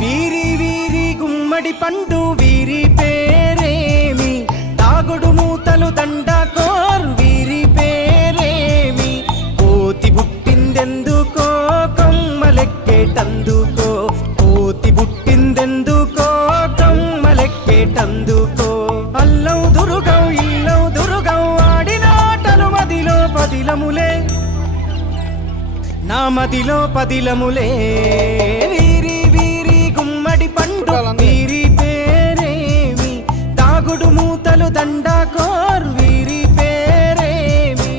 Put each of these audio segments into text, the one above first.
వీరి వీరి గుమ్మడి పండు వీరి పేరేమి, తాగుడు మూతలు దండకోర్ వీరి పేరేమి, కోతి పుట్టిందెందుకో కొమ్మలెక్కేటందుకో, కోతి పుట్టిందెందుకో కొమ్మలెక్కేటందుకో, అల్లం దురుగం ఇల్లం దురుగం ఆడిన ఆటలు మదిలో పదిలములే, నా మదిలో పదిలములే. వీరి వీరి గుమ్మడి పండు వీరి పేరేమి, తాగుడు మూతలు దండకోర్ వీరి పేరేమి.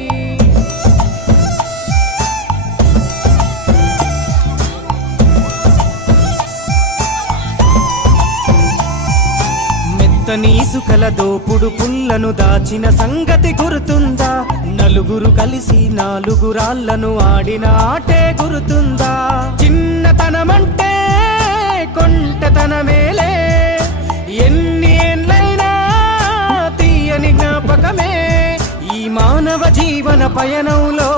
మెత్తని ఇసుకల దోపుడు పుల్లను దాచిన సంగతి గుర్తుందా, నలుగురు కలిసి నాలుగురాళ్లను ఆడిన ఆటే గుర్తుందా, చిన్నతనమంటే కొంటతనమేలే, ఎన్ని ఏండ్లైనా తీయని జ్ఞాపకమే. ఈ మానవ జీవన పయనంలో